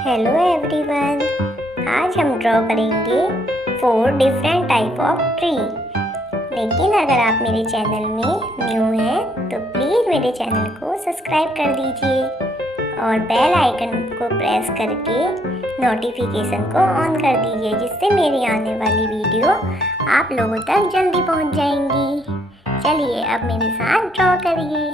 Hello everyone. आज हम draw करेंगे 4 डिफरेंट टाइप ऑफ ट्री। लेकिन अगर आप मेरे चैनल में न्यू हैं तो प्लीज़ मेरे चैनल को सब्सक्राइब कर दीजिए और बेल आइकन को प्रेस करके नोटिफिकेशन को ऑन कर दीजिए, जिससे मेरी आने वाली वीडियो आप लोगों तक जल्दी पहुंच जाएंगी। चलिए अब मेरे साथ ड्रॉ करिए।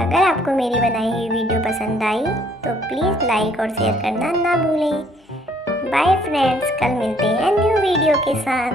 अगर आपको मेरी बनाई हुई वीडियो पसंद आई तो प्लीज़ लाइक और शेयर करना ना भूलें। बाय फ्रेंड्स, कल मिलते हैं न्यू वीडियो के साथ।